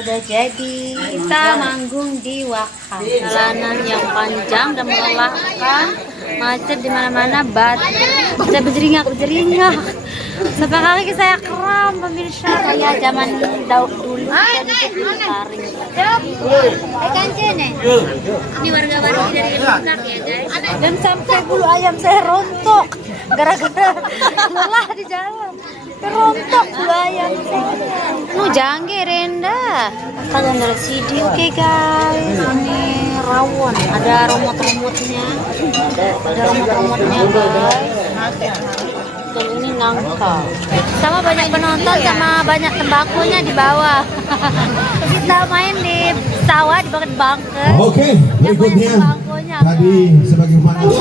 udah jadi. Kita manggung di Wakam. Jalanan yang panjang dan melelahkan, macet di mana-mana, batu. Saya berjeringat. Sampai kaki saya kram, pemirsa. Saya zaman dulu dan itu taring. Ini warga baru dari Lunak ya guys. Dan sampai bulu ayam saya rontok gara-gara lelah di jalan. Rontok bulu ayam saya. Jangge renda. Kalian dari sini, oke guys. Ini rawon, ada romot-romotnya. Ada romot-romotnya guys. Dan ini nangka. Sama banyak penonton, sama banyak tembakunya di bawah. Kita main di sawah di bagian bunker. Oke, berikutnya tadi sebagai pemanasan.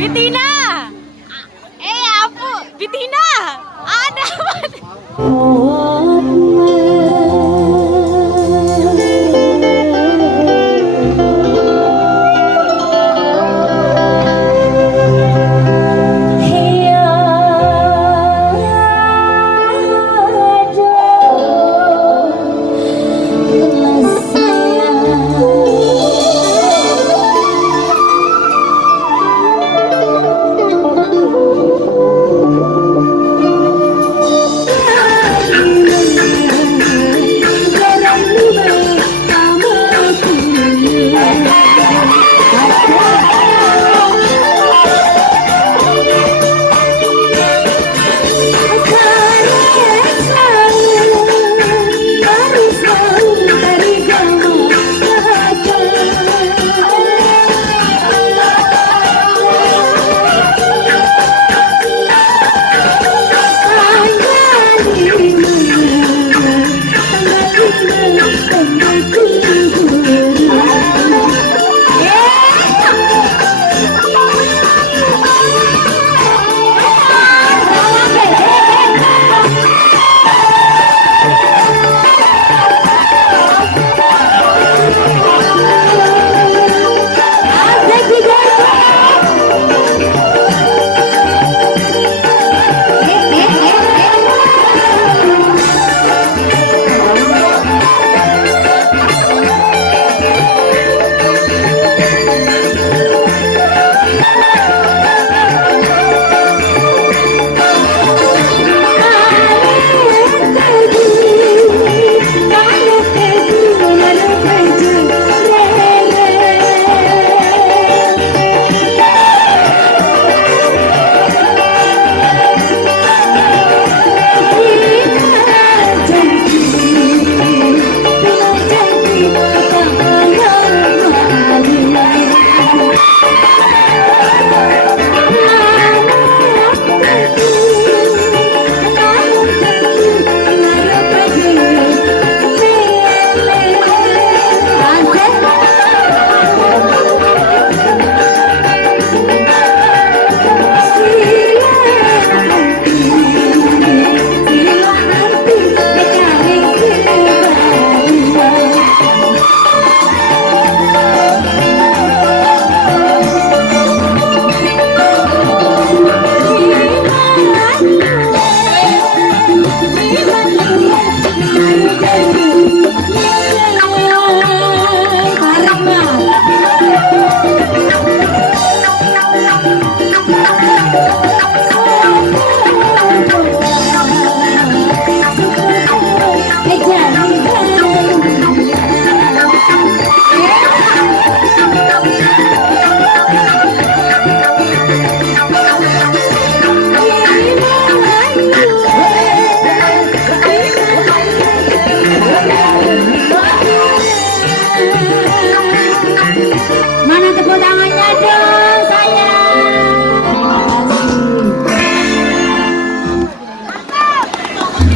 Bitina, apa? Bitina, ada.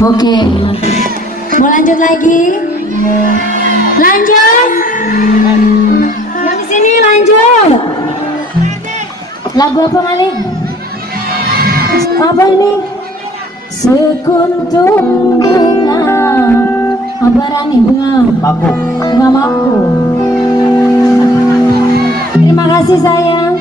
Oke. Mau lanjut lagi? Lanjut. Yang di sini lanjut. Lagu apa Malik? Apa ini? Sekuntum bunga. Apa Rani bunga? Baku. Bunga maku. Terima kasih sayang.